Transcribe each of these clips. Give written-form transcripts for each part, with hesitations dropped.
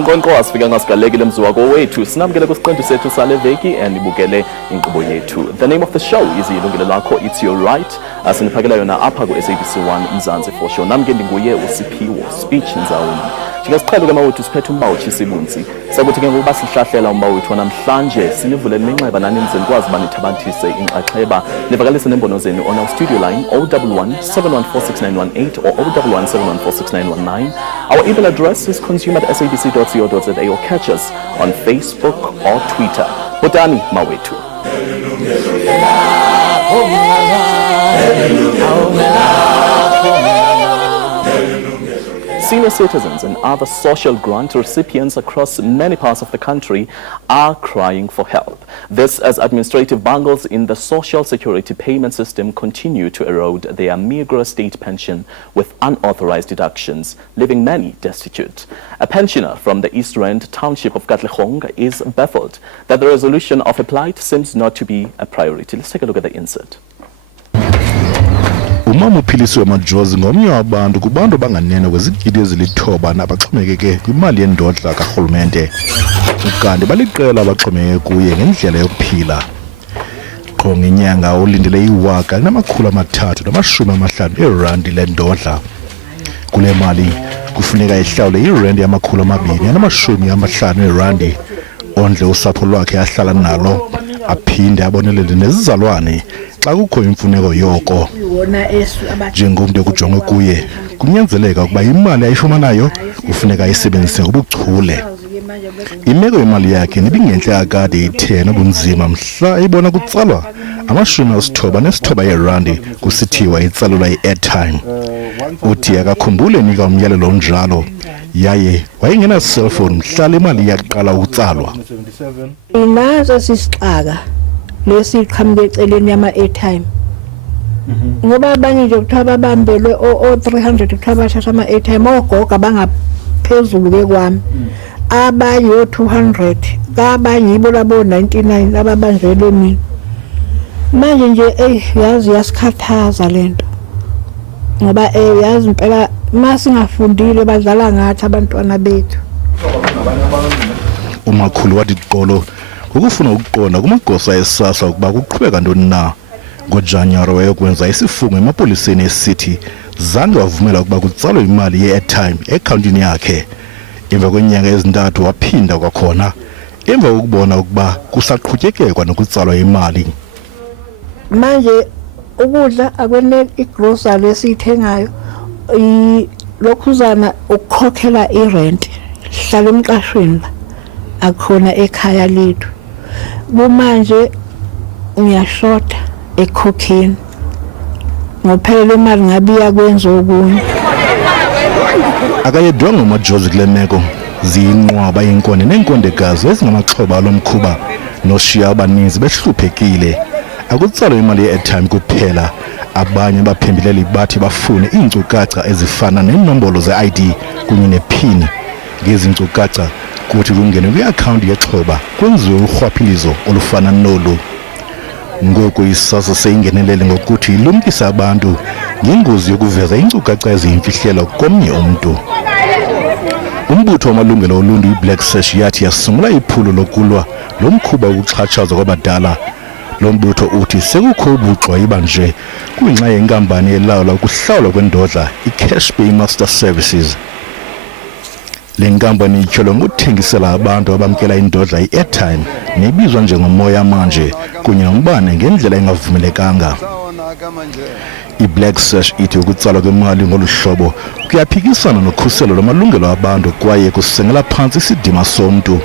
Nkonko asifika ngasigalekile mzwako wethu sinamkele kusiqendu sethu sale veki and ibukele inkqubo yethu. The name of the show is Yilungelo Lakho, it's your right. Siniphakela yona apha ku SABC 1 Mzansi for sure. Nami ke ndinguye uSiphiwo speech Nzawuni. Njengesiqhelo ke mawethu siphethe umbawuthi sibunzi. Sakuthi ke ngoba sihlahlela umbawethu namhlanje sinivulele iminxeba nani nizekwazi banithabathise inxaxheba. Nivakalise nembono zenu on our studio line 011 7146918 or 011 7146919. Our email address is consumer@sabc.co.za or catch us on Facebook or Twitter. Botani mawethu. Senior citizens and other social grant recipients across many parts of the country are crying for help. This as administrative bungles in the social security payment system continue to erode their meagre state pension with unauthorised deductions, leaving many destitute. A pensioner from the East Rand township of Kathlehong is baffled that the resolution of a plight seems not to be a priority. Let's take a look at the insert. Umama uphilisiwe amajozi ngomnye wabantu kubantu banganene kwezigidi ezilithoba nabaxhomekeke kwimali yendodla karhulumente ukanti baliqela abaxhomekeke kuye ngendlela yokuphila. Qho ngenyanga ulindele R1,350 erandi lendodla. Kule mali kufuneka ihlawule irandi R250 erandi ondle usapho lwakhe ahlala nalo aphinde abonelele nezizalwane xa kukho imfuneko yoko. Njengomntu ekujongwe kuye kunyanzeleka ukuba imali ayifumanayo kufuneka ayisebenzise ngobuchule. Imeko yemali yakhe ibingentle akade ithe nobunzima mhla ayibona kutsalwa R99 yerandi kusithiwa itsalelwa i-airtime. Uthi akakhumbule enika umyalelo onjalo yaye wayengena cellphone mhla le mali yaqala ukutsalwa. Inazo sisixaka lesiqhamuke eceleni yama-airtime ngoba abanye nje kuthiwa babambelwe o-300 kuthiwa bathatha ama-airtime ogogo abangaphezulu bekwami abanye o-200 kabanye yibo labo-99 ababanjelwe mina. Manje nje yazi yasikhathaza lento ngoba yazi impela masingafundile badlala ngathi abantwana bethu. Umakhulu wathi qolo ukufuna ukuqonda kumagosa esasa ukuba kuqhubeka ntoni na. NgoJanuwari wayokwenza isifungo emapoliseni esithi zange wavumela ukuba kutsalwe imali ye-airtime eakhawuntini yakhe. Emva kwenyanga ezintathu waphinda kwakhona emva kokubona ukuba kusaqhutyekekwa nokutsalwa imali. Manje ukudla akwene igrocery esiyithengayo lokhuzana ukukhokhela irent hlala emqashweni akhona ekhaya lethu. Manje ngiyashota ekhokheni ngophela imali ngabe iyakwenza okunye. Akayedwanga umajozi kule meko ziyinqwaba inkone nenkondekazi ezingamaxhoba lomkhuba noshiya abaninzi behluphekile. Akutsalwe imali ye-airtime kuphela, abanye baphembeleli bathi bafune iinkcukacha ezifana neenombolo ze-ID kunye nephini. Ngezi nkcukacha kuthi kungene kwi-akhawunti yexhoba kwenziwe urhwaphilizo olufana nolu. Ngoku isasa seyingenelele ngokuthi ilumkise abantu ngengozi yokuveza iinkcukacha eziyimfihlelo komnye umntu. Umbutho wamalungelo oluntu i-Black Sash yathi yasungula iphulo lokulwa lo mkhuba wokuxhatshazwa kwabadala. Lo mbutho uthi sekukho ubugxwayiba nje kwinxa yenkampani elawula ukuhlawulwa kwendodla i-Cash Paymaster Services. Le nkampani ityholwa ngokuthengisela abantu abamkela indodla i-airtime nebizwa njengomoya manje kunye nombane ngendlela engavumelekanga. I-Black Sash ithi ukutsalwa kwemali ngolu hlobo kuyaphikisana nokhuselo lwamalungelo abantu kwaye kusengela phantsi isidima somntu.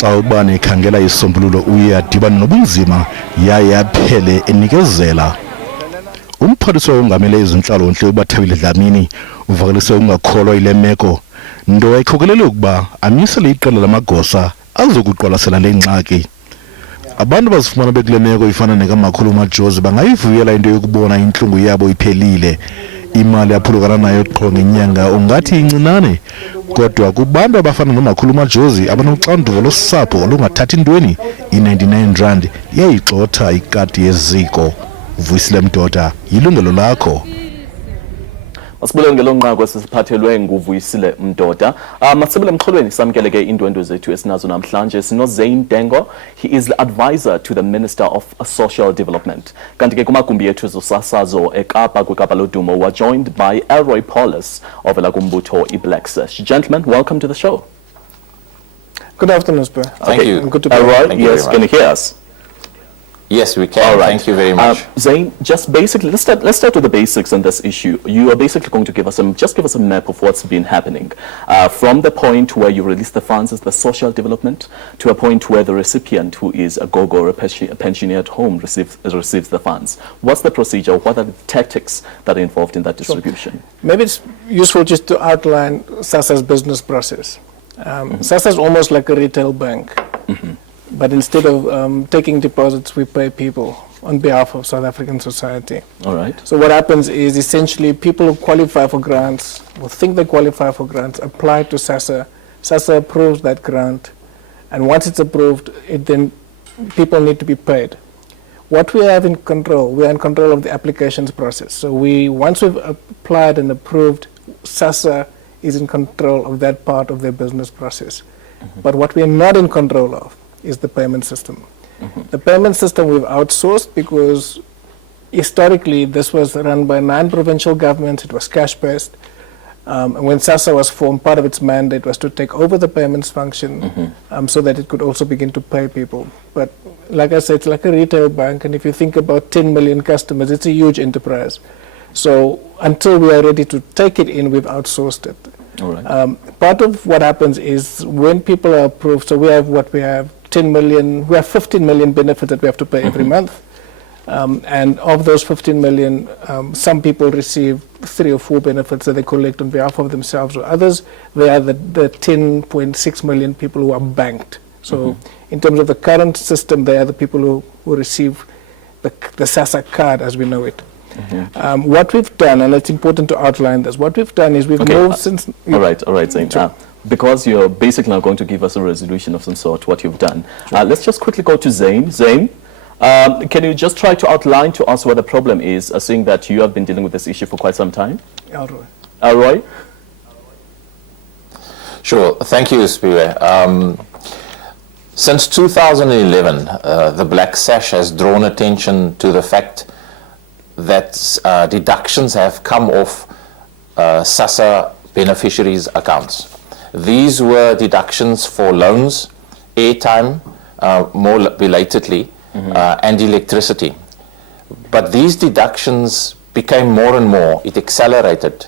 Xa ubani ekhangela isombululo uye adibana nobunzima yaye aphele enikezela. Umphathiswa ongamele izintlalo-ntle uBathabile Dlamini uvakalise ungakholwa ile meko, nto ekhokelele ukuba amisele iqela lamagosa azokuqwalasela le ngxaki. abantu bazifumana bekule meko ifana nekamakhulu uMajozi bangayivuyela into yokubona intlungu yabo iphelile. Imali yaphulukana nayo qho ngenyanga ungathi incinane, kodwa kubantu abafana nomakhulu uMajozi abanoxanduva losapho olungathathi ntweni, i-99 rand iyayigxotha ikati yeziko. Vuyisile Mdoda, Yilungelo Lakho. Masibulele ngelonqaku esiphathelwe nguvuyisile Mdoda. Masibulele emxholweni samkele ke indwendwe zethu esinazo namhlanje. Sino Zane Dengo. He is the advisor to the Minister of Social Development. Kanti ke kumagumbi ethu ezosasazo eKapa kwikapa lodumo we are joined by Elroy Paulus ovela kumbutho iBlack Sash. Gentlemen, welcome to the show. Good afternoon, Sir. Thank you. Good to be Elroy, yes, can you hear us? Yes, we can. All right. Thank you very much. Zane, just basically, let's start with the basics on this issue. You are basically going to give us a map of what's been happening from the point where you release the funds as the social development to a point where the recipient, who is a go-go or a pensioner at home, receives the funds. What's the procedure? What are the tactics that are involved in that distribution? Sure. Maybe it's useful just to outline SASSA's business process. SASSA is almost like a retail bank. Mm-hmm. But instead of taking deposits, we pay people on behalf of South African society. All right. So what happens is essentially people who qualify for grants, or think they qualify for grants, apply to SASSA. SASSA approves that grant. And once it's approved, then people need to be paid. What we have in control, we are in control of the applications process. So once we've applied and approved, SASSA is in control of that part of their business process. Mm-hmm. But what we are not in control of is the payment system. Mm-hmm. The payment system we've outsourced because historically this was run by 9 provincial governments. It was cash-based. And when SASSA was formed, part of its mandate was to take over the payments function. Mm-hmm. So that it could also begin to pay people. But like I said, it's like a retail bank, and if you think about 10 million customers, it's a huge enterprise. So until we are ready to take it in, we've outsourced it. All right. Part of what happens is when people are approved, so we have 10 million, we have 15 million benefits that we have to pay every month. And of those 15 million, some people receive 3 or 4 benefits that they collect on behalf of themselves or others. They are the 10.6 million people who are banked. So in terms of the current system, they are the people who receive the SASSA card as we know it. What we've done, and it's important to outline this, what we've done is we've moved since... All right, Zane. Because you're basically now going to give us a resolution of some sort, what you've done. Sure. Let's just quickly go to Zane. Zane, can you just try to outline to us what the problem is, seeing that you have been dealing with this issue for quite some time? Elroy? Sure. Thank you, Spiwe. Since 2011, the Black Sash has drawn attention to the fact that deductions have come off SASSA beneficiaries' accounts. These were deductions for loans, airtime, more belatedly, and electricity. But these deductions became more and more, it accelerated,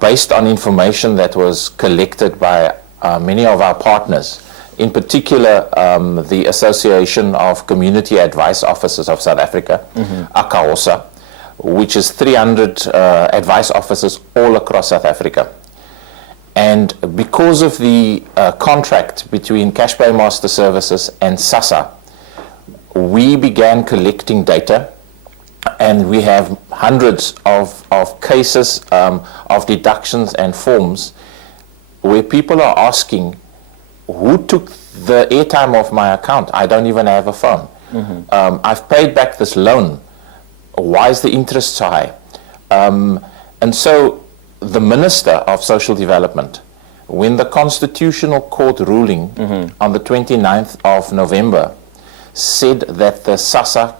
based on information that was collected by many of our partners, in particular the Association of Community Advice Officers of South Africa, ACAOSA, which is 300 advice officers all across South Africa. And because of the contract between Cash Paymaster Services and SASSA, we began collecting data, and we have hundreds of cases of deductions and forms where people are asking, who took the airtime off my account? I don't even have a phone. I've paid back this loan. Why is the interest so high? And so the Minister of Social Development, when the Constitutional Court ruling on the 29th of November said that the SASSA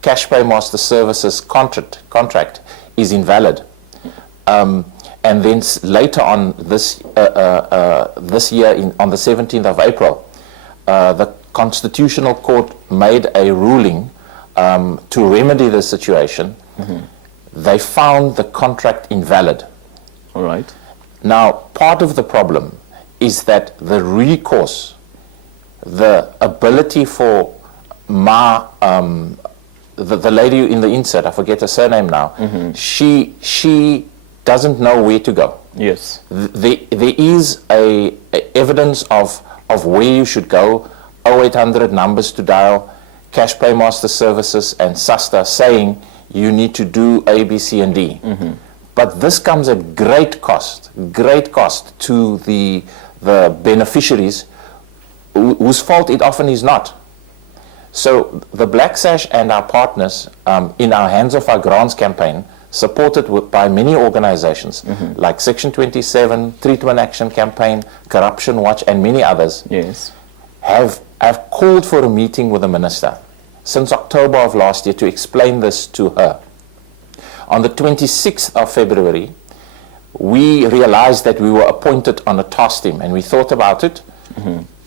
Cash Paymaster Services contract is invalid, and then later on this year, on the 17th of April, the Constitutional Court made a ruling to remedy the situation. They found the contract invalid. All right. Now, part of the problem is that the recourse, the ability for the lady in the insert, I forget her surname now, she doesn't know where to go. Yes. There is a evidence of where you should go 0800 numbers to dial, Cash Paymaster Services and SASTA saying you need to do A, B, C, and D. But this comes at great cost to the beneficiaries whose fault it often is not. So the Black Sash and our partners in our Hands Off Our Grants campaign, supported by many organizations like Section 27, Treatment Action Campaign, Corruption Watch, and many others, Yes. have called for a meeting with the minister since October of last year to explain this to her. On the 26th of February, we realized that we were appointed on a task team, and we thought about it,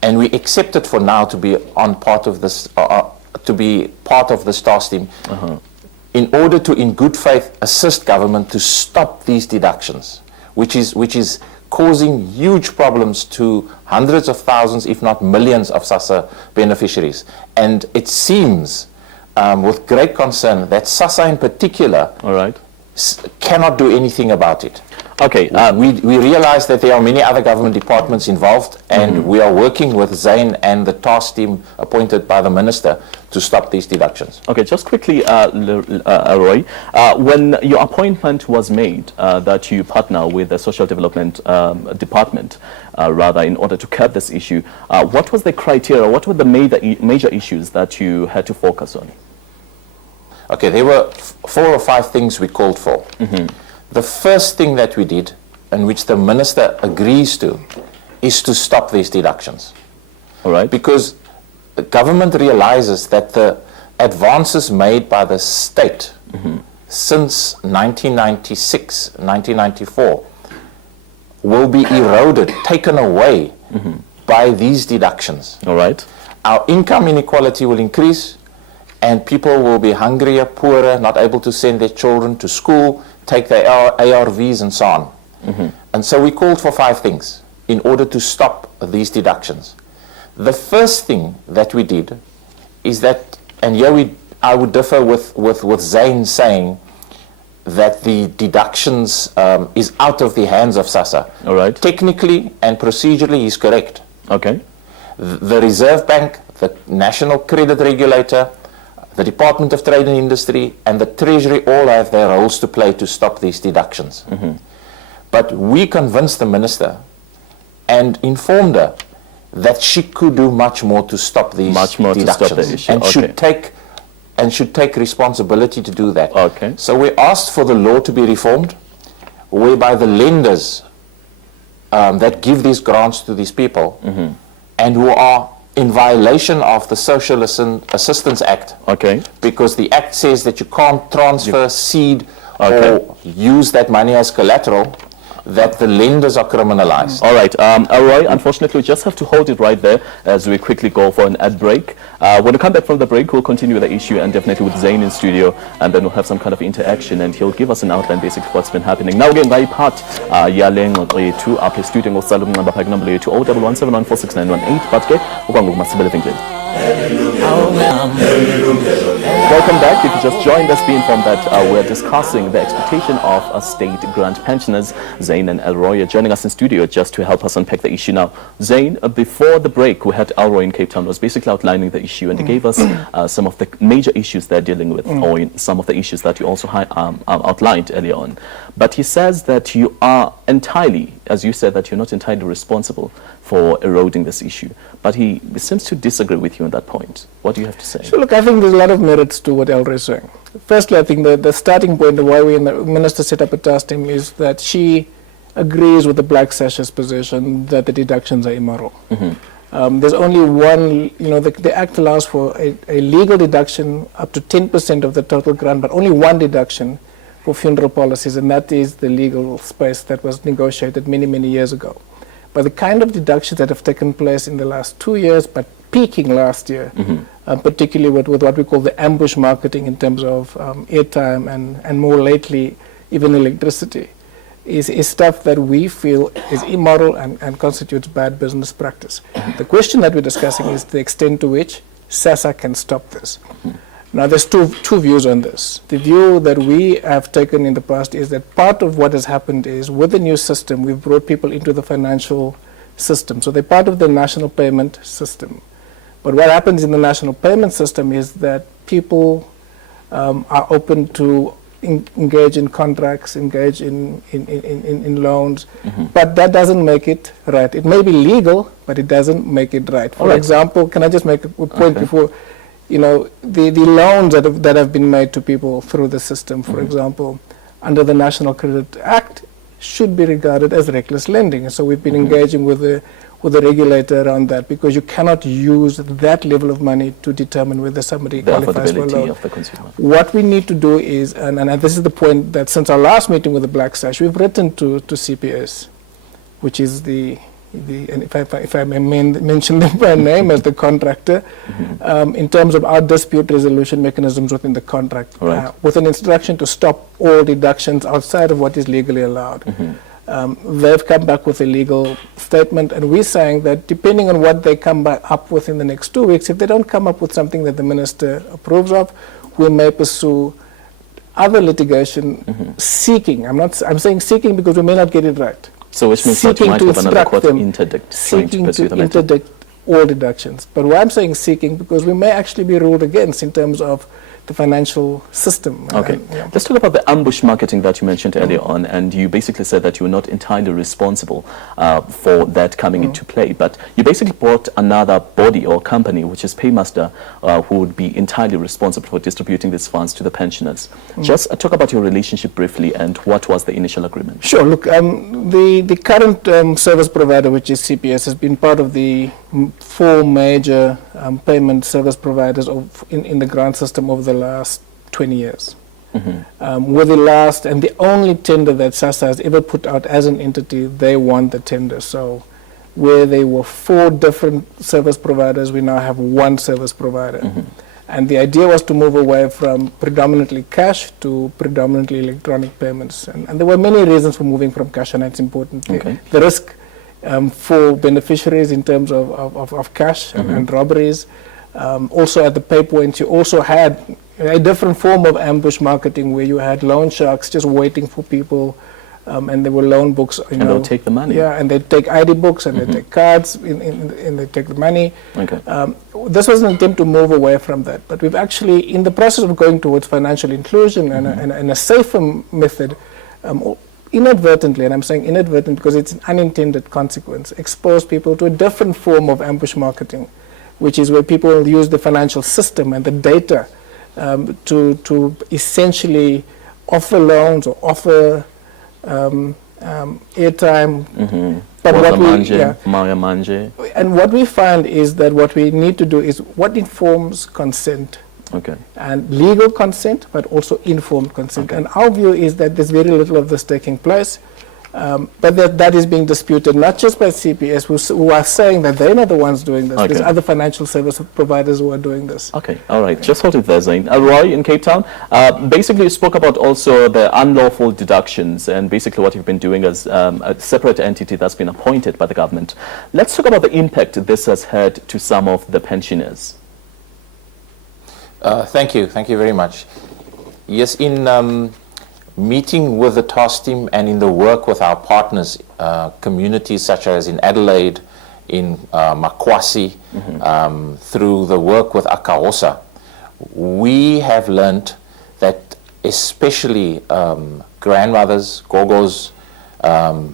and we accepted for now to be on part of this, to be part of this task team, in order to, in good faith, assist government to stop these deductions, which is causing huge problems to hundreds of thousands, if not millions, of SASSA beneficiaries. And it seems, with great concern, that SASSA in particular All right. cannot do anything about it. Okay. We realize that there are many other government departments involved, and we are working with Zain and the task team appointed by the minister to stop these deductions. Okay, just quickly, Roy, when your appointment was made that you partner with the Social Development Department, rather, in order to curb this issue, what was the criteria, what were the major issues that you had to focus on? Okay, there were 4 or 5 things we called for. The first thing that we did, and which the minister agrees to, is to stop these deductions. All right. Because the government realizes that the advances made by the state since 1996, 1994, will be eroded, taken away by these deductions. All right. Our income inequality will increase, and people will be hungrier, poorer, not able to send their children to school, take their ARVs and so on. And so we called for 5 things in order to stop these deductions. The first thing that we did is that, and here I would differ with Zain saying that the deductions is out of the hands of SASSA. All right. Technically and procedurally he's correct. Okay. The Reserve Bank, the National Credit Regulator, the Department of Trade and Industry, and the Treasury all have their roles to play to stop these deductions. But we convinced the minister and informed her that she could do much more to stop these deductions, to stop the issue. and Okay. should take responsibility to do that. Okay. So we asked for the law to be reformed, whereby the lenders that give these grants to these people and who are in violation of the Social Assistance Act, Okay. because the Act says that you can't transfer, seed, Okay. or use that money as collateral, that the lenders are criminalized. All right. Roy, unfortunately, we just have to hold it right there as we quickly go for an ad break. When we come back from the break, we'll continue with the issue, and definitely with Zain in studio, and then we'll have some kind of interaction, and he'll give us an outline, basically, what's been happening. Now, again, by part, Yilungelo up his studio, ngosala pack number 01171469118, but ke, ukwangumasibe levingeni. Welcome back. If you just joined us, be informed that we're discussing the expectation of state grant pensioners. Zain and Elroy are joining us in studio just to help us unpack the issue. Now, Zain, before the break, we had Elroy in Cape Town, was basically outlining the issue, and he gave us some of the major issues they're dealing with, or some of the issues that you also outlined earlier on. But he says that you are entirely, as you said, that you're not entirely responsible for eroding this issue. But he seems to disagree with you on that point. What do you have to say? So look, I think there's a lot of merits to what Elroy is saying. Firstly, I think the starting point of why we and the minister set up a task team is that she agrees with the Black Sash's position that the deductions are immoral. There's only one, the Act allows for a legal deduction up to 10% of the total grant, but only one deduction for funeral policies, and that is the legal space that was negotiated many, many years ago. But the kind of deductions that have taken place in the last 2 years, but peaking last year, particularly with what we call the ambush marketing in terms of airtime and more lately even electricity, is stuff that we feel is immoral and constitutes bad business practice. The question that we're discussing is the extent to which SASSA can stop this. Now, there's two views on this. The view that we have taken in the past is that part of what has happened is with the new system, we've brought people into the financial system. So they're part of the national payment system. But what happens in the national payment system is that people are open to engage in contracts, engage in loans, but that doesn't make it right. It may be legal, but it doesn't make it right. For example, can I just make a point before, you know, the loans that have been made to people through the system, for example, under the National Credit Act, should be regarded as reckless lending. And so we've been engaging with the regulator around that, because you cannot use that level of money to determine whether somebody qualifies for a loan. Of the consumer. What we need to do is, and this is the point that since our last meeting with the Black Sash, we've written to CPS, which is and if I may mention them by name as the contractor, in terms of our dispute resolution mechanisms within the contract, with an instruction to stop all deductions outside of what is legally allowed. They've come back with a legal statement, and we're saying that depending on what they come back up with in the next 2 weeks, if they don't come up with something that the minister approves of, we may pursue other litigation seeking. I'm saying seeking because we may not get it right. So which means that you might have another court interdict trying to pursue the matter. Interdict all deductions. But why I'm saying seeking, because we may actually be ruled against in terms of the financial system. Okay. Let's talk about the ambush marketing that you mentioned earlier on, and you basically said that you were not entirely responsible for that coming into play, but you basically brought another body or company, which is Paymaster, who would be entirely responsible for distributing these funds to the pensioners. Just talk about your relationship briefly, and what was the initial agreement? Sure. Look, the current service provider, which is CPS, has been part of the 4 major payment service providers in the grant system over the last 20 years. With the last and the only tender that SASSA has ever put out as an entity, they won the tender. So where there were 4 different service providers, we now have 1 service provider. And the idea was to move away from predominantly cash to predominantly electronic payments. And there were many reasons for moving from cash, and that's important. The risk for beneficiaries in terms of cash and robberies. Also at the pay points, you also had a different form of ambush marketing where you had loan sharks just waiting for people, and there were loan books. And they'll take the money. Yeah, and they take ID books, and they take cards, and they take the money. This was an attempt to move away from that, but we've actually, in the process of going towards financial inclusion and a safer method, inadvertently, and I'm saying inadvertent because it's an unintended consequence, expose people to a different form of ambush marketing, which is where people use the financial system and the data to essentially offer loans or offer airtime. But and what we find is that what we need to do is what informs consent. And legal consent, but also informed consent. And our view is that there's very little of this taking place, but that is being disputed, not just by CPS, who are saying that they're not the ones doing this. There's other financial service providers who are doing this. All right. Just hold it there, Zain. Roy, in Cape Town, basically you spoke about also the unlawful deductions and basically what you've been doing as a separate entity that's been appointed by the government. Let's talk about the impact this has had to some of the pensioners. Thank you very much. Yes, in meeting with the task team and in the work with our partners, communities such as in Adelaide, in Makwasi, through the work with Akahosa, we have learnt that especially grandmothers, gogos,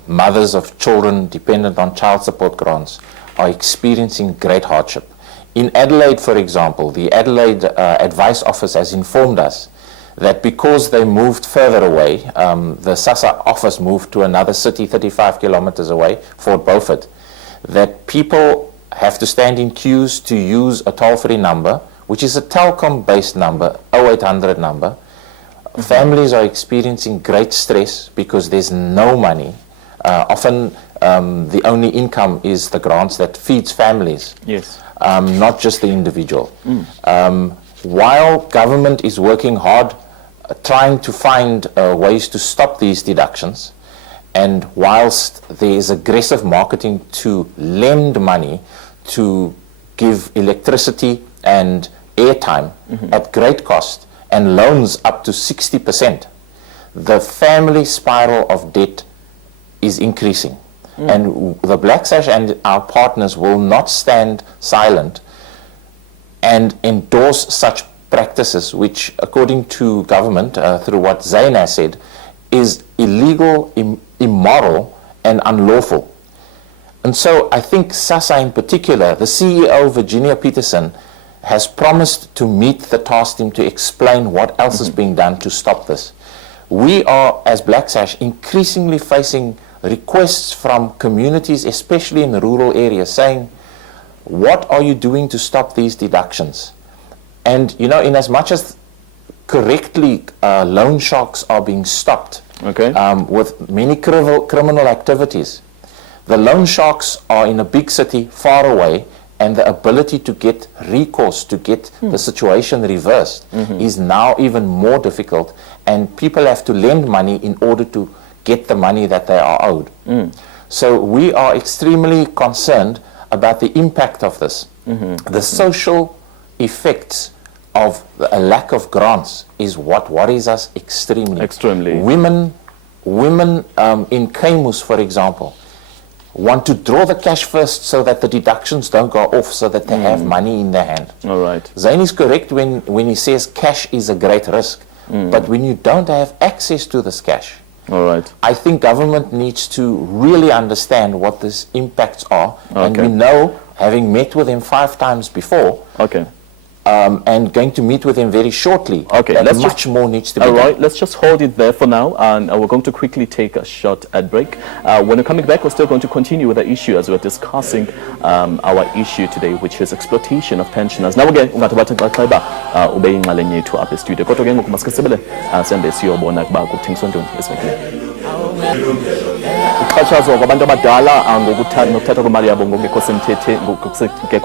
mothers of children dependent on child support grants are experiencing great hardship. In Adelaide, for example, the Adelaide Advice Office has informed us that because they moved further away, the SASSA office moved to another city 35 kilometers away, Fort Beaufort, that people have to stand in queues to use a toll-free number, which is a Telkom-based number, 0800 number. Families are experiencing great stress because there's no money. Often the only income is the grants that feeds families. Not just the individual. While government is working hard trying to find ways to stop these deductions, and whilst there is aggressive marketing to lend money to give electricity and airtime at great cost and loans up to 60%, the family spiral of debt is increasing. And the Black Sash and our partners will not stand silent and endorse such practices, which, according to government, through what Zain has said, is illegal, immoral, and unlawful. And so I think SASSA in particular, the CEO, Virginia Peterson, has promised to meet the task team to explain what else is being done to stop this. We are, as Black Sash, increasingly facing requests from communities, especially in rural areas, saying, what are you doing to stop these deductions? And, you know, in as much as correctly loan sharks are being stopped with many criminal activities, the loan sharks are in a big city far away, and the ability to get recourse, to get the situation reversed, is now even more difficult, and people have to lend money in order to get the money that they are owed. So we are extremely concerned about the impact of this. The social effects of a lack of grants is what worries us extremely. Women in KMUs, for example, want to draw the cash first so that the deductions don't go off, so that they have money in their hand. All right. Zain is correct when he says cash is a great risk, but when you don't have access to this cash, all right, I think government needs to really understand what these impacts are, and we know, having met with them 5 times before, and going to meet with him very shortly, that much more needs to be done. All right, let's just hold it there for now, and we're going to quickly take a short ad break. When we're coming back, we're still going to continue with the issue as we're discussing our issue today, which is exploitation of pensioners. Now again, ungathabatha nxaxheba ube yinxalenye yethu apha estudio, kodwa ke ngoku masikisebele sihambe siyobona ukuba kuthengiswa ntoni esivenkileni. Ukuxhatshazwa kwabantu abadala nokuthatha kwemali yabo ngokungekho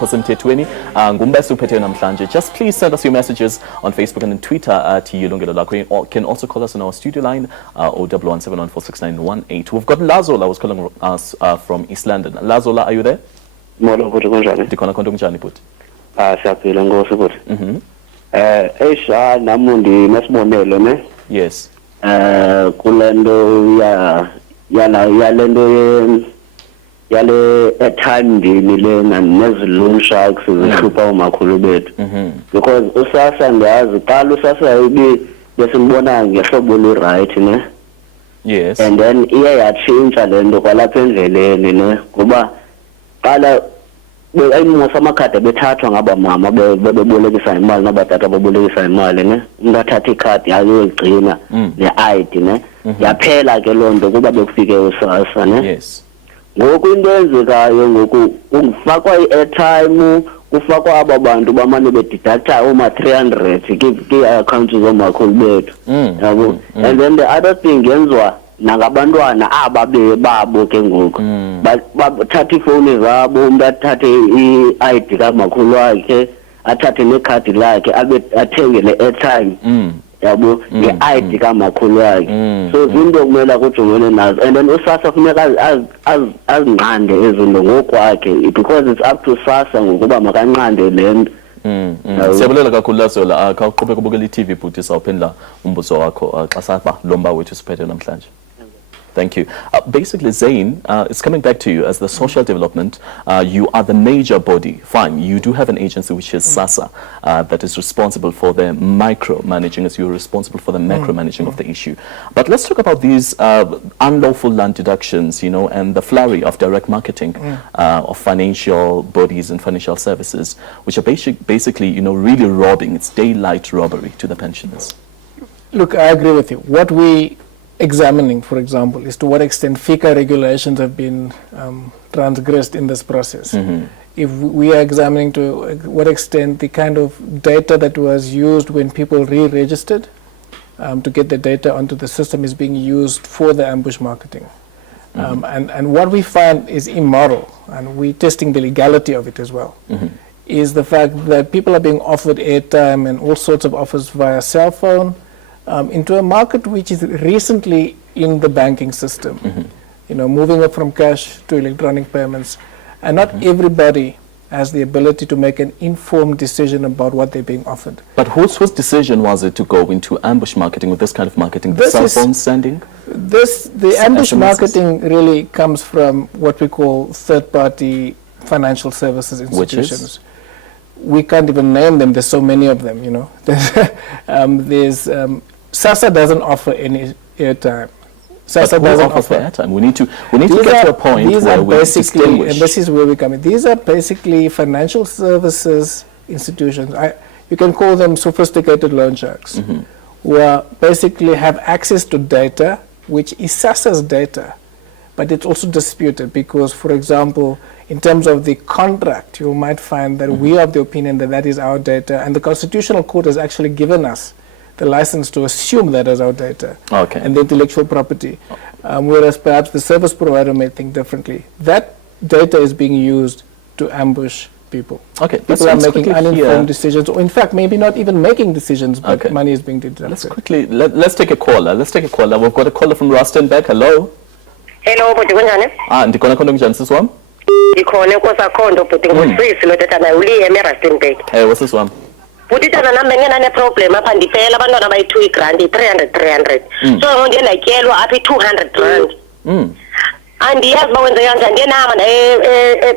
semthethweni ngumbese uphetheyo namhlanje. Just please send us your messages on Facebook and on Twitter at Yilungelo Lakho. You can also call us on our studio line 0117146918. We've got Lazola who's calling us from East London. Lazola, are you there? Molo bhuti kunjani? Ndikhona khona kunjani bhuti? Siyaphila Nkosi bhuti. Namundi nesibonelo ne? Yes. Kulendo yale airtime lena nezilum sharks zihlupha umakhulu bethu, because usasa ndiyazi qala usasa besimbona ngehlobo le-right ne. Yes. And then iye yatshintsha lento kwalapha endleleni ne, ngoba qala ayimosa amakhadi bethathwa ngaba mama bebolekisa imali nabatata bebolekisa imali ne, umuntu athatha ikhadi ayogcina ne-ID ne, yaphela ke loo nto kuba bekufike usasa ne. Yes. Ngoku into enzekayo ngoku kufakwa i-airtime, kufakwa aba bantu bamane bededucta oma-300 kii-accounts zomakhulu bethu, yabo. And then the other thing yenziwa nangabantwana aba babo ke ngoku bathatha iifowuni zabo, umntu athathe i-ID kamakhulu wakhe, athathe nekhadi lakhe athenge le-airtime, yabo, nge-ID kamakhulu wakhe. So zinto kumele kujongene nazo, and then usasa funeka azinqande ezinto ngokwakhe, because it's up to sasa ngokuba makanqande le nto. Siyabulela kakhulu Lazola. Khawuqhubeka ubukela i-TV bhuti, sawuphendula umbuzo wakho xa saba lomba wethu siphethe namhlanje. Thank you. Basically, Zain, it's coming back to you as the social development. You are the major body. Fine, you do have an agency which is SASSA that is responsible for the micro-managing, as you're responsible for the macro-managing of the issue. But let's talk about these unlawful land deductions, you know, and the flurry of direct marketing of financial bodies and financial services, which are basically, you know, really robbing. It's daylight robbery to the pensioners. Look, I agree with you. What we examining, for example, is to what extent FICA regulations have been transgressed in this process. If we are examining to what extent the kind of data that was used when people re-registered to get the data onto the system is being used for the ambush marketing. And what we find is immoral, and we're testing the legality of it as well, is the fact that people are being offered airtime and all sorts of offers via cell phone, into a market which is recently in the banking system, you know, moving up from cash to electronic payments, and not everybody has the ability to make an informed decision about what they're being offered. But whose decision was it to go into ambush marketing with this kind of marketing? The cell phone sending? The ambush marketing really comes from what we call third-party financial services institutions. we can't even name them. There's so many of them, you know. SASSA doesn't offer any airtime. SASSA doesn't offer airtime. We need to get to a point where we distinguish. And this is where we come in. These are basically financial services institutions. You can call them sophisticated loan sharks, who are basically have access to data, which is SASSA's data, but it's also disputed because, for example, in terms of the contract, you might find that we are of the opinion that that is our data, and the Constitutional Court has actually given us the license to assume that as our data and the intellectual property, whereas perhaps the service provider may think differently. That data is being used to ambush people. People are making uninformed decisions, or in fact, maybe not even making decisions, but money is being deducted. Let's take a caller. We've got a caller from Rustenburg. Hello. Hello, bhuti kunjani? Ndikhona khona kunjani sisi wami? Ndikhona nkosakhondo bhuti ngusisi lotata naye uliye eRustenburg. Sisi wami. Bhuti tana nami bengenane problem apha ndiphela abantwana bayi-2 igrandi 300. So ndiye ndatyelwa apha i-200 rand. Andiyazi uba wenze kanjani, ndiye ndahamba naye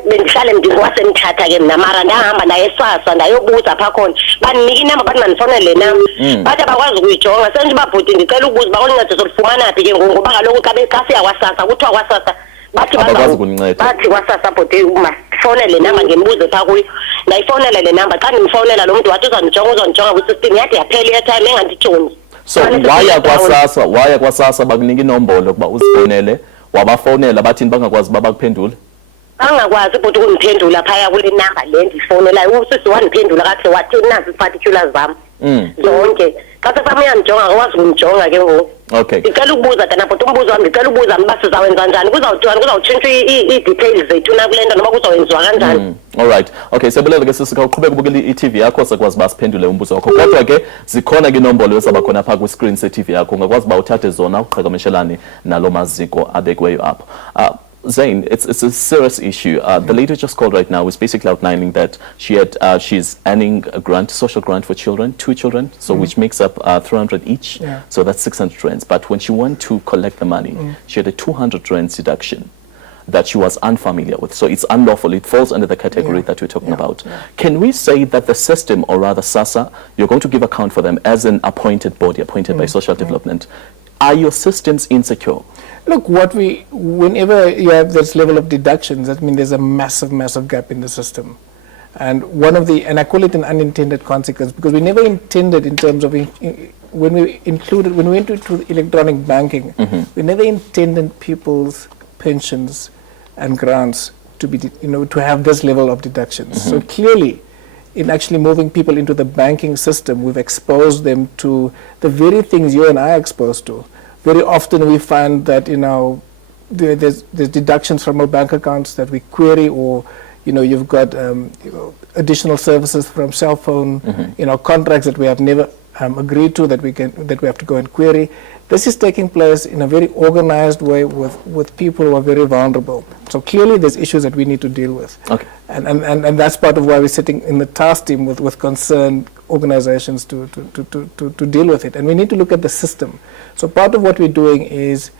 bendihlale ndingowasemthatha ke mna, mara ndahamba naye eSASSA ndayobuza phaa khona bandinika inamba bathi mandifowunele nam, bathi abakwazi ukuyijonga. Senje uba bhuti ndicela ukubuza uba uncedo solufumana phi ke ngoku, ngoba kaloku xa siya kwaSASSA kuthiwa kwaSASSA bathi kwaSASSA bhuti masifowunele namba ndimbuze phaa kuyo. Ndayifowunela le namba, xa ndimfowunela lo mntu wathi uzondijonga kwisystem, yathi yaphela i-airtime engandijongi. So waya kwaSASSA bakunika inombolo ukuba uzifowunele, wabafowunela bathini bangakwazi uba bakuphendule? Bangakwazi bhuti ukundiphendula phaya kule namba le ndiyifowunelayo. Usisi wandiphendula kakuhle wathi nazi ii-particulars zam zonke. Xa sesam uyandijonga akwazi ukundijonga ke ngoku. Ndicela ukubuza tana bhuti, umbuzo wam ndicela ubuza uba sizawenza njani, kuzawutshintshwa ii-details zethu na kule nto noba kuzawwenziwa kanjani. Alright. Siyabulela ke sisi, khawuqhubeka ubukela i-TV yakho sakwazi uba siphendule umbuzo wakho. Kodwa ke zikhona ke inombolo ezaba khona phaa kwi-screen se-TV yakho, ungakwazi uba uthathe zona uqhagamshelane nalo maziko abekiweyo apho. Zane, it's a serious issue. The lady just called right now is basically outlining that she's earning a grant, social grant for children, 2 children, so which makes up 300 each. So that's 600 rands. But when she went to collect the money, she had a 200 rands deduction that she was unfamiliar with. So it's unlawful. It falls under the category that we're talking about. Can we say that the system, or rather SASSA, you're going to give account for them as an appointed body, appointed by social development? Are your systems insecure? Look, whenever you have this level of deductions, that means there's a massive gap in the system. And I call it an unintended consequence, because we never intended in terms of, when we went into electronic banking, we never intended people's pensions and grants to be, to have this level of deductions. So clearly, in actually moving people into the banking system, we've exposed them to the very things you and I are exposed to. Very often we find that, there's deductions from our bank accounts that we query, or, you've got additional services from cell phone, contracts that we have never agreed to that we have to go and query. This is taking place in a very organized way with people who are very vulnerable. So clearly there's issues that we need to deal with. And that's part of why we're sitting in the task team with concerned organizations to deal with it. And we need to look at the system. So part of what we're doing is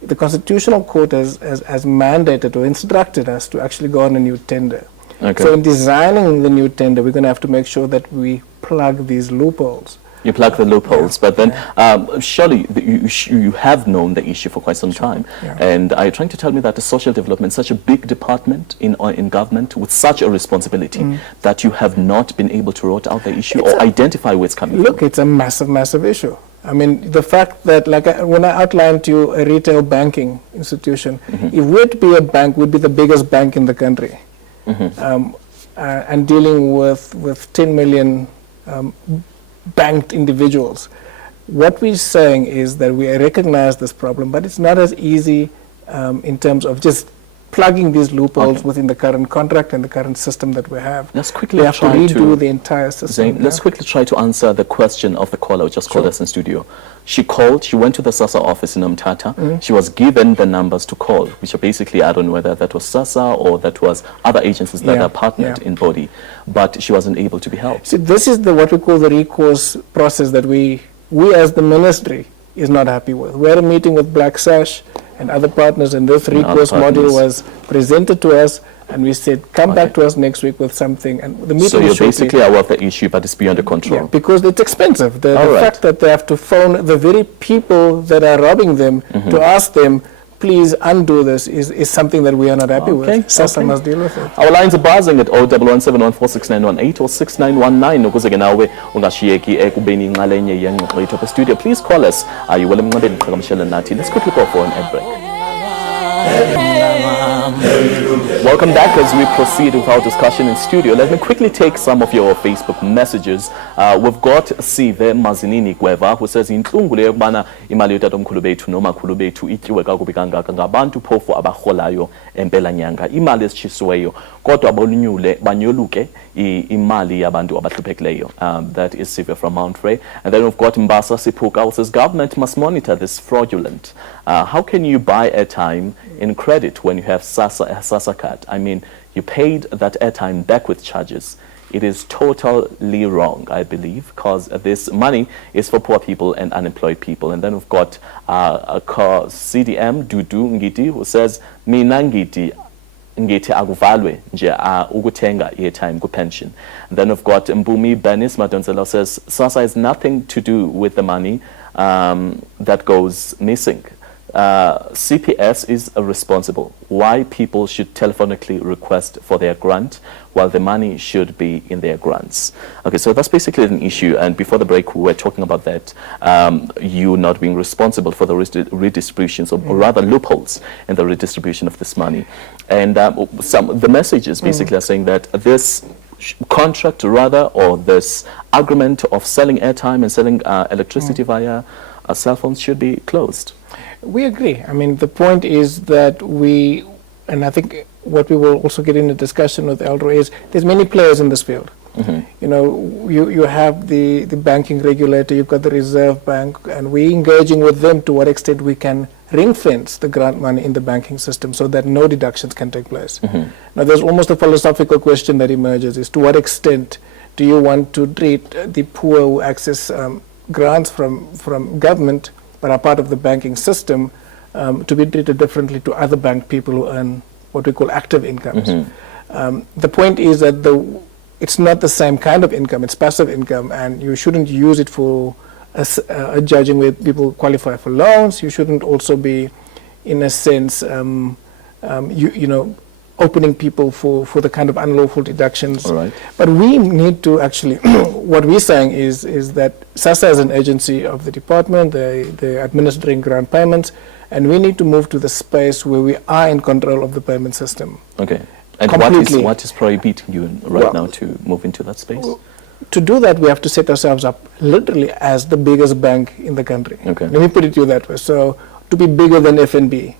the Constitutional Court has mandated or instructed us to actually go on a new tender. So in designing the new tender, we're going to have to make sure that we plug these loopholes. You plug the loopholes, but then surely you have known the issue for quite some time. And are you trying to tell me that the social development, such a big department in government with such a responsibility, that you have not been able to root out the issue or identify where it's coming from? Look, it's a massive issue. I mean, the fact that, when I outlined to you a retail banking institution, if we'd be a bank, we'd be the biggest bank in the country. And dealing with 10 million banked individuals. What we're saying is that we recognize this problem, but it's not as easy in terms of just plugging these loopholes within the current contract and the current system that we have. Let's quickly we have to redo the entire system. Let's quickly try to answer the question of the caller who just called us in studio. She went to the SASSA office in Umtata. She was given the numbers to call, which are basically, I don't know whether that was SASSA or that was other agencies that are partnered in body, but she wasn't able to be helped. See, this is what we call the recourse process that we as the ministry is not happy with. We had a meeting with Black Sash and other partners, and this recourse model was presented to us, And we said, come back to us next week with something. And the meeting So you're is shortly. basically aware of the issue, but it's beyond the control. Yeah, because it's expensive. The All right. fact that they have to phone the very people that are robbing them to ask them, please undo this, is something that we are not happy with. SASSA must deal with it. Our lines are buzzing at 01171469918 or 6919 ukuze ke nawe ungashiyeki ekubeni inxalenye yengxoxo yethu apha studio. Please call us. You will emnqabeni qhagamshela nathi. Let's quickly go for an ad break. Welcome back as we proceed with our discussion in studio. Let me quickly take some of your Facebook messages. We've got Sive Mazinini Gweva who says inhlungu leyo kubana imali yotatomkhulu bethu nomakhulu bethu ityiwe kakubi kangaka ngabantu phofu abarholayo empela nyanga imali esitshisiweyo kodwa banyoluke imali yabantu abahluphekileyo. That is Sive from Mount Frey. And then we've got Mbasa Sipuka who says government must monitor this fraudulent. How can you buy airtime in credit when you have SASSA card? I mean, you paid that airtime back with charges. It is totally wrong, I believe, because this money is for poor people and unemployed people. And then we've got CDM Dudu Ngiti who says, Mina Ngiti akuvalwe nje ukuthenga airtime ku-pension. And then we've got Mbumi Benis Madonsela says, SASSA has nothing to do with the money that goes missing. CPS is responsible. Why people should telephonically request for their grant while the money should be in their grants. Okay, so that's basically an issue. And before the break, we were talking about that, you not being responsible for the redistributions, or rather loopholes in the redistribution of this money. And the messages basically are saying that this contract rather, or this agreement of selling airtime and selling electricity via cell phones should be closed. We agree. I mean, the point is that and I think what we will also get in a discussion with Eldro is there's many players in this field. You know, you have the banking regulator, you've got the Reserve Bank, and we're engaging with them to what extent we can ring fence the grant money in the banking system so that no deductions can take place. Now, there's almost a philosophical question that emerges, is to what extent do you want to treat the poor who access grants from government but are part of the banking system to be treated differently to other bank people who earn what we call active incomes. The point is that it's not the same kind of income, it's passive income, and you shouldn't use it for judging where people qualify for loans. You shouldn't also be, in a sense, you know, opening people for the kind of unlawful deductions. All right. But we need to actually, what we're saying is that SASSA is an agency of the department, they're administering grant payments, and we need to move to the space where we are in control of the payment system. Okay. And what is prohibiting you now to move into that space? To do that, we have to set ourselves up literally as the biggest bank in the country. Okay. Let me put it to you that way. So to be bigger than FNB,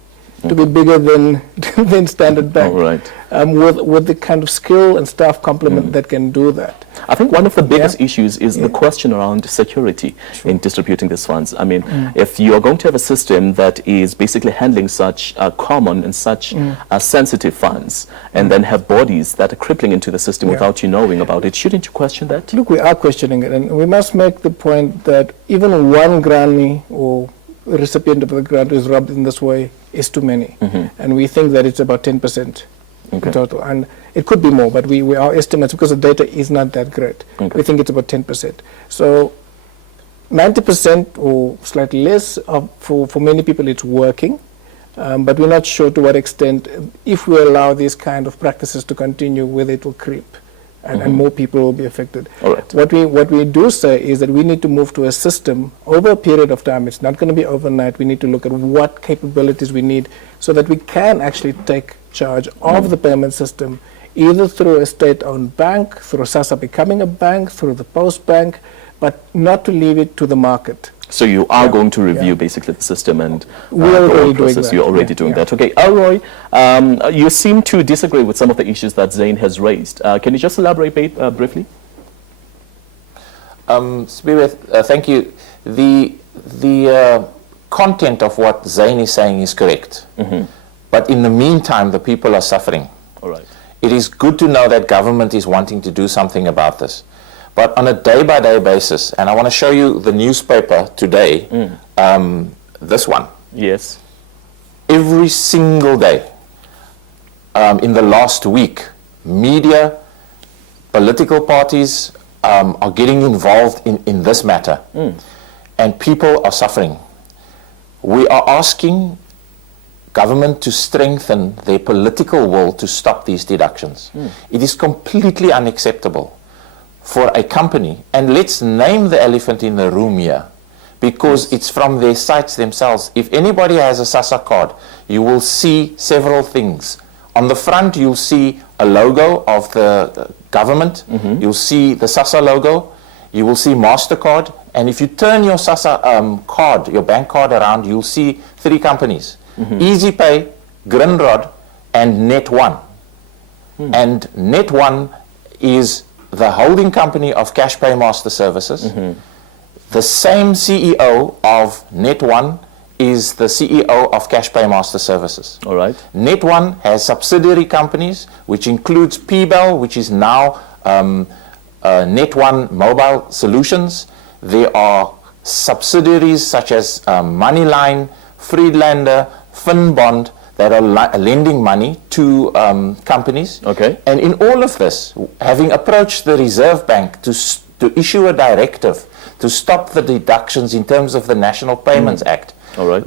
to be bigger than Standard Bank, with the kind of skill and staff complement that can do that. I think one of the biggest issues is the question around security in distributing these funds. I mean, if you are going to have a system that is basically handling such common and such sensitive funds, and then have bodies that are crippling into the system without you knowing about it, shouldn't you question that? Look, we are questioning it, and we must make the point that even one granny or recipient of the grant is robbed in this way is too many. And we think that it's about 10% in total. And it could be more, but our estimates, because the data is not that great, we think it's about 10%. So 90% or slightly less, for many people it's working, but we're not sure to what extent, if we allow these kind of practices to continue, whether it will creep. And more people will be affected. All right. What we do say is that we need to move to a system over a period of time. It's not going to be overnight. We need to look at what capabilities we need so that we can actually take charge of the payment system, either through a state-owned bank, through SASSA becoming a bank, through the post bank, but not to leave it to the market. So you are going to review basically the system and we're already doing that. You're already doing that. Okay, Elroy, you seem to disagree with some of the issues that Zane has raised. Can you just elaborate briefly? Thank you. The content of what Zane is saying is correct. But in the meantime, the people are suffering. All right. It is good to know that government is wanting to do something about this. But on a day-by-day basis, and I want to show you the newspaper today, this one. Yes. Every single day, in the last week, media, political parties are getting involved in this matter, and people are suffering. We are asking government to strengthen their political will to stop these deductions. It is completely unacceptable for a company, and let's name the elephant in the room here, because it's from their sites themselves. If anybody has a SASSA card, you will see several things. On the front, you'll see a logo of the government. You'll see the SASSA logo. You will see MasterCard. And if you turn your SASSA card, your bank card around, you'll see 3 companies. EasyPay, Grindrod, and Net1. And Net1 is the holding company of CashPay Master Services. The same CEO of Net1 is the CEO of CashPay Master Services. All right. Net1 has subsidiary companies, which includes PBEL, which is now Net1 Mobile Solutions. There are subsidiaries such as Moneyline, Friedlander, Finbond, that are lending money to companies. Okay. And in all of this, having approached the Reserve Bank to issue a directive to stop the deductions in terms of the National Payments Act. All right.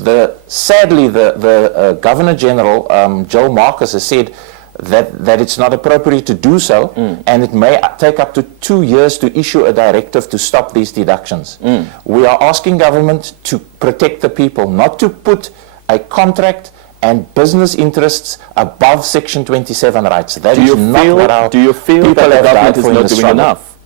Sadly, the Governor General, Joe Marcus, has said that it's not appropriate to do so, and it may take up to 2 years to issue a directive to stop these deductions. We are asking government to protect the people, not to put a contract and business interests above Section 27 rights. That is not what our do you feel people that the have government died is for in not this doing struggle. enough?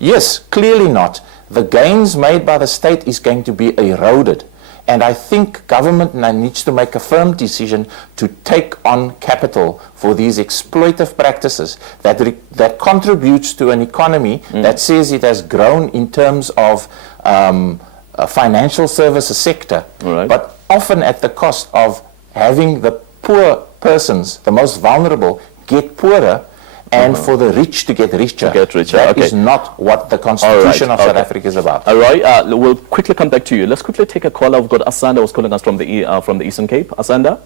Yes, clearly not. The gains made by the state is going to be eroded. And I think government now needs to make a firm decision to take on capital for these exploitive practices that contributes to an economy that says it has grown in terms of a financial services sector, Right. but often at the cost of having the poor persons, the most vulnerable, get poorer, and for the rich to get richer. That is not what the Constitution of South Africa is about. All right, we'll quickly come back to you. Let's quickly take a caller. We've got Asanda who's calling us from the Eastern Cape. Asanda?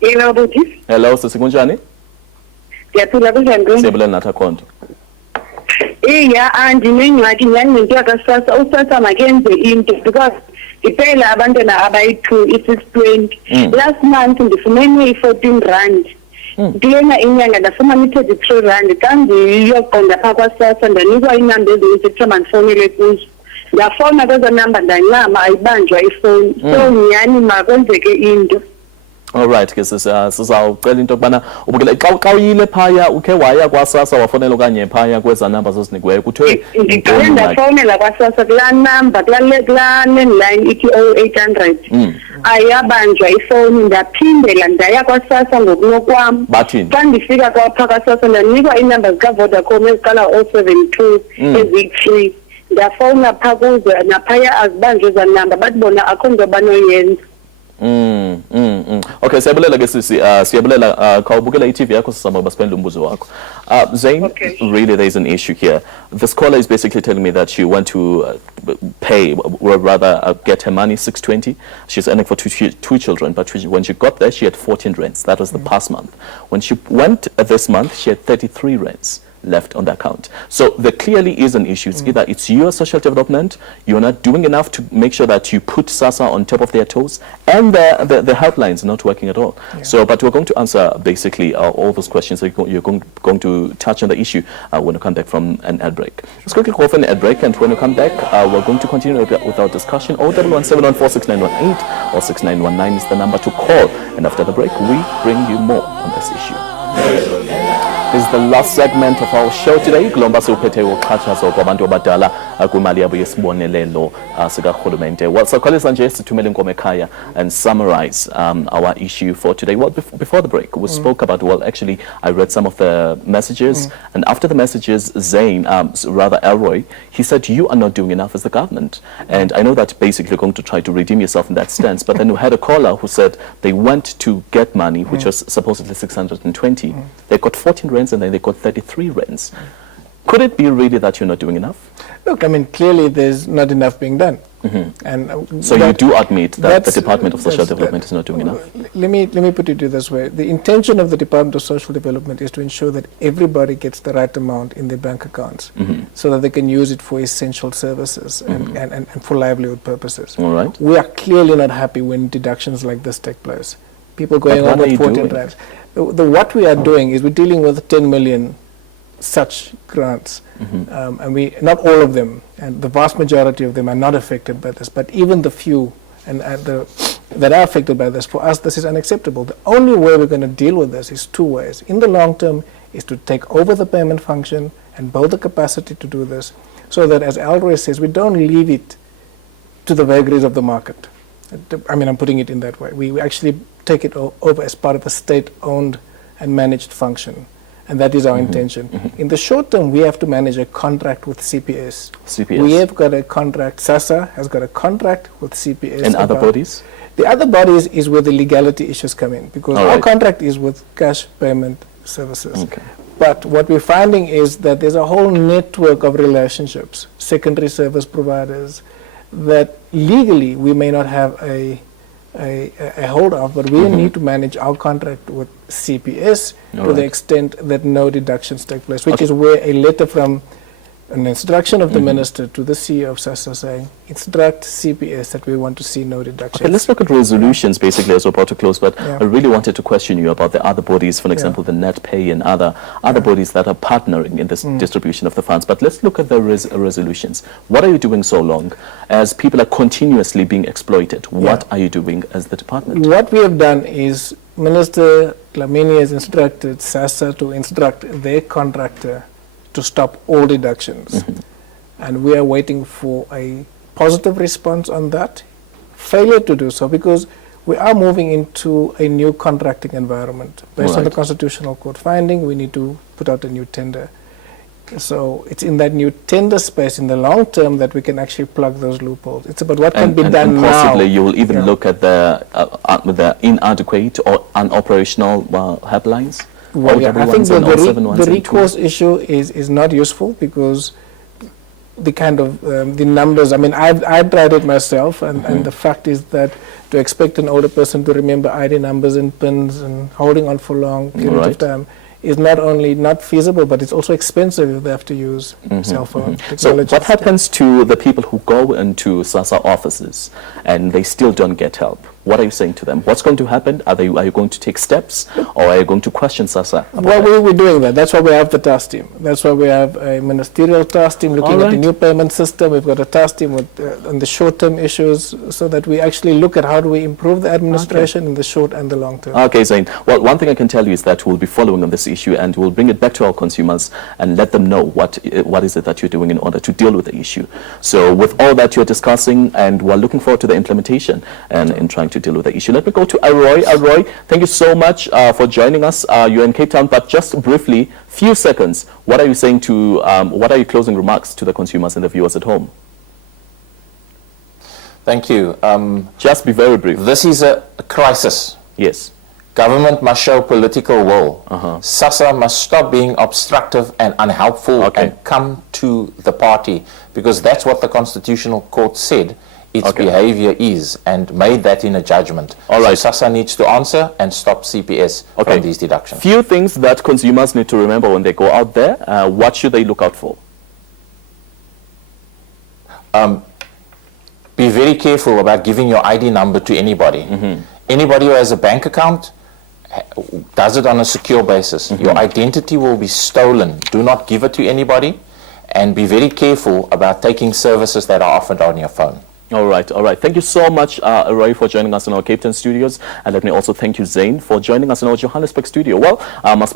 Hello, Buddhist. Hello, Sisikunjani? Siyabulele nathi akhonto. Yeah, andinengxaki nyani nento yakasasa usasa makenze into because iphela abantwana abayi-2 i-620 last month ndifumene i-14 rand kulena inyanga ndafumana i-33 rand xa ndiyoqonda phaa kwasasa ndanikwa inamba ezinye sekuthiwa mandifowunele kuzo ndafowuna kwezo namba ndancama ayibanjwa ifowuni so nyani makwenzeke into. All right, ke sizawucela into yokubana ubukele xa uyile phaya ukhe waya kwasasa wafonela okanye phaya kweza namba zozinikiweyo kuthiwe ndiqale ndafowunela kwasasa kulaa namba kulaa landline ithi 0800 ayabanjwa ifowuni ndaphindela ndaya kwasasa ngokunokwam bathini xa ndifika kwapha kwasasa ndanikwa iinamba zikavodacom eziqala 072 eziyi-3 ndafowuna phaa kuzo naphaya azibanjwe eza namba bathi bona akho nto banoyenza. Okay, siyabulela ke sisi, siyabulela khawubukela i-TV yakho sisama basiphendula umbuzo wakho. Zane, really there is an issue here. This caller is basically telling me that she went to pay, or rather get her money, 620. She's earning for two children, but when she got there, she had 14 rands. That was the past month. When she went this month, she had 33 rands left on the account. So there clearly is an issue. It's either it's your social development, you're not doing enough to make sure that you put SASSA on top of their toes, and the helplines are not working at all. Yeah. So, but we're going to answer basically all those questions. So you're going to touch on the issue when we come back from an ad break. Let's quickly go for an ad break, and when we come back, we're going to continue with our discussion. 011714691 or 6919 is the number to call. And after the break, we bring you more on this issue. This is the last segment of our show today. Kulomba siuphethe uxhatshazwa kwabantu abadala kwimali yabo yesibonelelo sikarhulumente. Well, sakhwalisa nje sithumele inkomo ekhaya and summarize our issue for today. Well, before the break, we spoke about, well, actually, I read some of the messages, and after the messages, Zane, rather Elroy, he said, you are not doing enough as the government. And I know that basically you're going to try to redeem yourself in that stance, but then we had a caller who said they went to get money, which was supposedly 620. They got 14 rands and then they got 33 rands. Could it be really that you're not doing enough? Look, I mean, clearly there's not enough being done. And So you do admit that the that's- Department of Social that's- Development is not doing enough? Let me put it this way. The intention of the Department of Social Development is to ensure that everybody gets the right amount in their bank accounts so that they can use it for essential services and for livelihood purposes. All right. We are clearly not happy when deductions like this take place. People going what on are with you 14 doing? drives. What we are doing is we're dealing with 10 million such grants, and not all of them, and the vast majority of them are not affected by this, but even the few that are affected by this, for us this is unacceptable. The only way we're going to deal with this is two ways. In the long term is to take over the payment function and build the capacity to do this, so that, as Alroy says, we don't leave it to the vagaries of the market. I mean, I'm putting it in that way. We actually take it over as part of a state-owned and managed function. And that is our intention. In the short term, we have to manage a contract with CPS. We have got a contract, SASSA has got a contract with CPS. And other bodies? The other bodies is where the legality issues come in, because our contract is with cash payment services. Okay. But what we're finding is that there's a whole network of relationships, secondary service providers, that legally we may not have a hold of, but we need to manage our contract with CPS to the extent that no deductions take place, which is where a letter from an instruction of the minister to the CEO of SASSA saying, instruct CPS that we want to see no deductions. Okay, let's look at resolutions basically as we're about to close, but I really wanted to question you about the other bodies, for example, the net pay and other bodies that are partnering in this distribution of the funds. But let's look at the resolutions. What are you doing so long as people are continuously being exploited? What are you doing as the department? What we have done is Minister Lamini has instructed SASSA to instruct their contractor to stop all deductions. And we are waiting for a positive response on that. Failure to do so, because we are moving into a new contracting environment. Based on the Constitutional Court finding, we need to put out a new tender. So it's in that new tender space in the long term that we can actually plug those loopholes. It's about what can be done and now. possibly you will even look at the inadequate or unoperational helplines? Well, I think the recourse issue is not useful, because the kind of the numbers, I mean, I've tried it myself, and the fact is that to expect an older person to remember ID numbers and PINs and holding on for long periods of time is not only not feasible, but it's also expensive if they have to use cell phone technology. So what happens to the people who go into SASSA offices and they still don't get help? What are you saying to them? What's going to happen? Are you going to take steps, or are you going to question SASSA? Well, we're doing that. That's why we have the task team. That's why we have a ministerial task team looking at the new payment system. We've got a task team on the short-term issues, so that we actually look at how do we improve the administration in the short and the long term. Okay, Zain. Well, one thing I can tell you is that we'll be following on this issue, and we'll bring it back to our consumers and let them know what is it that you're doing in order to deal with the issue. So with all that you're discussing, and we're looking forward to the implementation and in trying to deal with the issue. Let me go to Alroy. Alroy, thank you so much for joining us. You're in Cape Town, but just briefly, few seconds, what are you saying to, what are your closing remarks to the consumers and the viewers at home? Thank you. Just be very brief. This is a crisis. Yes. Government must show political will. SASSA must stop being obstructive and unhelpful and come to the party, because that's what the Constitutional Court said its behavior is, and made that in a judgment. All right. So SASSA needs to answer and stop CPS from these deductions. Few things that consumers need to remember when they go out there. What should they look out for? Be very careful about giving your ID number to anybody. Anybody who has a bank account does it on a secure basis. Your identity will be stolen. Do not give it to anybody, and be very careful about taking services that are offered on your phone. All right. Thank you so much, Roy, for joining us in our Cape Town studios. And let me also thank you, Zain, for joining us in our Johannesburg studio. Well, I would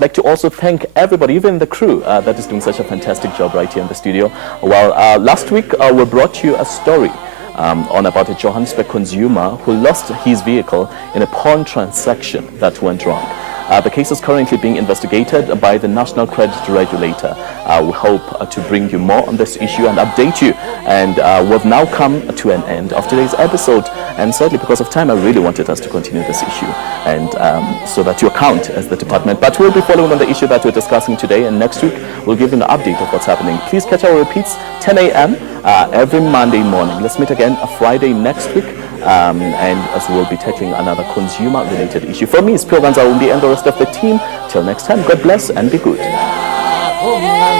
like to also thank everybody, even the crew, that is doing such a fantastic job right here in the studio. Well, last week, we brought you a story on about a Johannesburg consumer who lost his vehicle in a pawn transaction that went wrong. The case is currently being investigated by the National Credit Regulator. We hope to bring you more on this issue and update you. And we've now come to an end of today's episode. And sadly, because of time, I really wanted us to continue this issue, and so that you account as the department. But we'll be following on the issue that we're discussing today, and next week we'll give you an update of what's happening. Please catch our repeats 10 a.m. Every Monday morning. Let's meet again Friday next week, and as we'll be tackling another consumer-related issue. For me, it's Pio Ganzaundi and the rest of the team. Till next time, God bless and be good. Hallelujah.